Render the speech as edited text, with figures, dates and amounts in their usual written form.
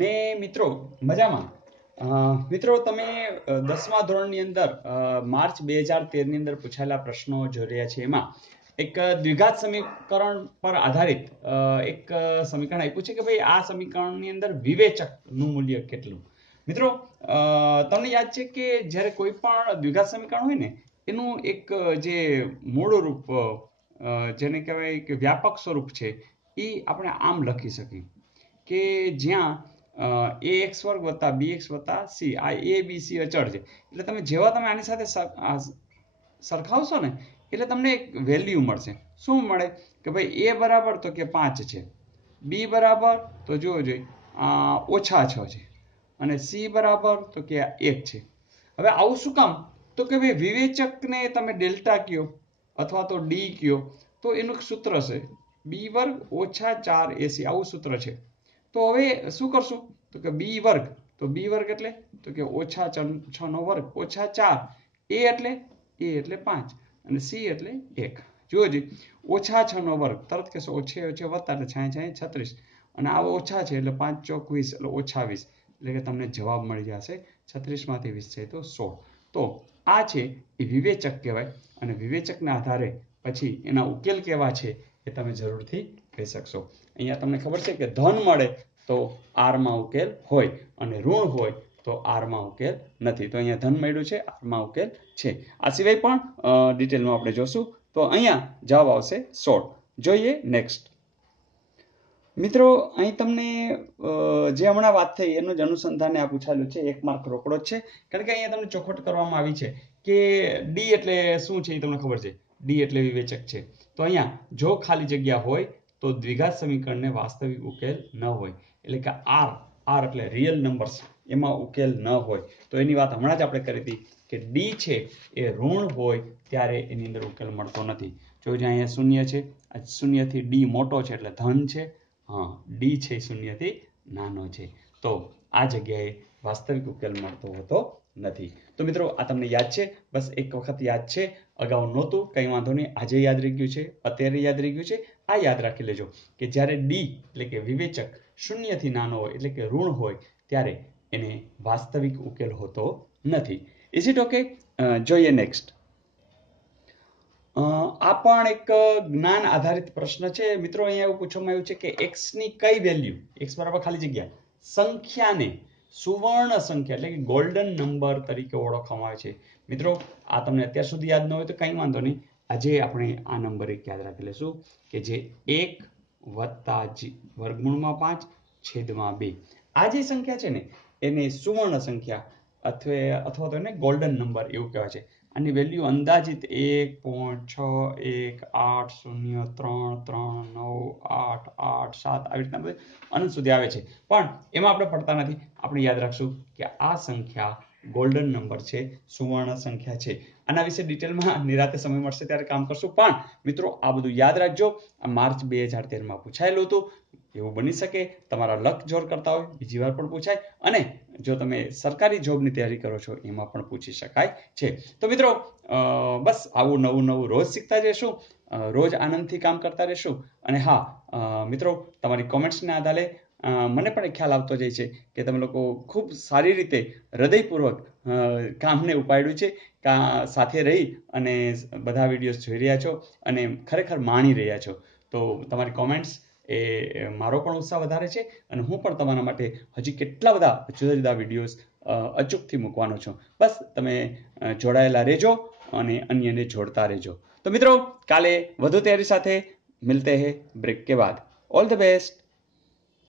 ને મિત્રો મજામાં? મિત્રો તમે 10મા ધોરણની અંદર માર્ચ 2013 ની અંદર પૂછાયેલા પ્રશ્નો જોઈ રહ્યા છે. એમાં એક દ્વિઘાત સમીકરણ પર આધારિત એક સમીકરણ આપ્યું છે કે ભાઈ આ સમીકરણની અંદર વિવેચકનું મૂલ્ય કેટલું. મિત્રો તમને યાદ છે કે જ્યારે કોઈ પણ દ્વિઘાત સમીકરણ હોય ને એનું એક જે મૂળ રૂપ જેને કહેવાય કે વ્યાપક સ્વરૂપ છે એ આપણે આમ લખી શકીએ કે જ્યાં ax વર્ગ વત્તા bx વત્તા c આ a b c અચળ છે. એટલે તમે જેવા તમે આની સાથે સરખાવશો ને એટલે તમને એક વેલ્યુ મળશે. શું મળે કે ભાઈ a બરાબર તો કે 5 છે, b બરાબર તો જોવો જોઈએ -6 છે અને c બરાબર તો કે 1 છે. હવે આવું શું કામ? તો કે ભાઈ વિવેચકને તમે ડેલ્ટા કયો અથવા તો d કયો તો એનું એક સૂત્ર છે b વર્ગ ઓછા 4ac આવું સૂત્ર છે. તો હવે શું કરશું તો કે b વર્ગ એટલે તો કે -6 નો વર્ગ ઓછા 4 a એટલે 5 અને c એટલે 1. જોજો -6 નો વર્ગ તરત કહેશો ઓછે વત્તા એટલે 36 અને આ ઓછા છે એટલે 5 ચોક 20 એટલે ઓછા 20 એટલે કે તમને જવાબ મળી જશે 36 માંથી 20 છે તો 16. તો આ છે એ વિવેચક કહેવાય અને વિવેચકના આધારે પછી એના ઉકેલ કેવા છે એ તમે જરૂરથી કહી શકશો. અહીંયા તમને ખબર છે કે ધન મળે તો r માં ઉકેલ હોય અને ઋણ હોય તો r માં ઉકેલ નથી. તો અહીંયા ધન મળ્યું છે, r માં ઉકેલ છે. આ સિવાય પણ ડિટેલમાં આપણે જોશું. તો અહીંયા જવાબ આવશે 16. જોઈએ નેક્સ્ટ. મિત્રો અહીં તમને જે હમણાં વાત થઈ એનું જ અનુસંધાને આ પૂછાયેલું છે. 1 માર્ક રોકડો જ છે કારણ કે અહીંયા તમને ચોખવટ કરવામાં આવી છે કે ડી એટલે શું છે એ તમને ખબર છે. ડી એટલે વિવેચક છે. તો અહીંયા જો ખાલી જગ્યા હોય તો દ્વિઘાત સમીકરણને વાસ્તવિક ઉકેલ ન હોય એટલે કે r એટલે રિયલ નંબર્સ એમાં ઉકેલ ન હોય તો એની વાત હમણાં જ આપણે કરી હતી કે ડી છે એ ઋણ હોય ત્યારે એની અંદર ઉકેલ મળતો નથી. જો અહીંયા 0 છે, 0 થી ડી મોટો છે એટલે ધન છે. હા, ડી છે 0 થી નાનો છે તો આ જગ્યાએ વાસ્તવિક ઉકેલ મળતો હોતો નથી. તો મિત્રો આ તમને યાદ છે? બસ એક વખત યાદ છે, અગાઉ નહોતું કંઈ વાંધો નહીં, આજે યાદ રહી ગયું છે, અત્યારે યાદ રહી ગયું છે. આ યાદ રાખી લેજો કે જ્યારે ડી એટલે કે વિવેચક 0 થી નાનો હોય એટલે કે ઋણ હોય ત્યારે એને વાસ્તવિક ઉકેલ હોતો નથી. Is it okay? જોઈએ નેક્સ્ટ. આ પણ એક જ્ઞાન આધારિત પ્રશ્ન છે. મિત્રો અહીંયા એવું પૂછવામાં આવ્યું છે કે x ની કઈ વેલ્યુ, x બરાબર ખાલી જગ્યા સંખ્યાને સુવર્ણ સંખ્યા એટલે કે ગોલ્ડન નંબર તરીકે ઓળખવામાં આવે છે. મિત્રો આ તમને અત્યાર સુધી યાદ ન હોય તો કંઈ વાંધો નહીં, આજે આપણે આ નંબર એક યાદ રાખી લેશું કે જે 1 વત્તા વર્ગમૂળમાં 5 છેદમાં 2 આ જે સંખ્યા છે ને એને સુવર્ણ સંખ્યા અથવા તો એને ગોલ્ડન નંબર એવું કહેવાય છે. આની વેલ્યુ અંદાજિત 1.61833988 આવી રીતના અનંત સુધી આવે છે. પણ એમાં આપણે પડતા નથી. આપણે યાદ રાખશું કે આ સંખ્યા ગોલ્ડન નંબર છે, સુવર્ણ સંખ્યા છે. આના વિશે ડિટેલમાં નિરાતે સમય મળશે ત્યારે કામ કરશું. પણ મિત્રો આ બધું યાદ રાખજો. આ માર્ચ 2013માં પૂછાયેલું હતું. એવું બની શકે તમારા લક જોર કરતા હોય બીજી વાર પણ પૂછાય અને જો તમે સરકારી જોબની તૈયારી કરો છો એમાં પણ પૂછી શકાય છે. તો મિત્રો બસ આવું નવું રોજ શીખતા જઈશું, રોજ આનંદથી કામ કરતા રહીશું. અને હા મિત્રો તમારી કોમેન્ટ્સને આધારે મને પણ ખ્યાલ આવતો જાય છે કે તમે લોકો ખૂબ સારી રીતે હૃદયપૂર્વક કામને ઉપાડ્યું છે, સાથે રહી અને બધા વિડીયોઝ જોઈ રહ્યા છો અને ખરેખર માણી રહ્યા છો. તો તમારી કોમેન્ટ્સ એ મારો પણ ઉત્સાહ વધારે છે અને હું પણ તમારા માટે હજી કેટલા બધા જુદા જુદા વિડીયોઝ અચૂકથી મૂકવાનો છું. બસ તમે જોડાયેલા રહેજો અને અન્યને જોડતા રહેજો. તો મિત્રો કાલે વધુ તૈયારી સાથે મિલતે હૈ બ્રેક કે બાદ. All the best.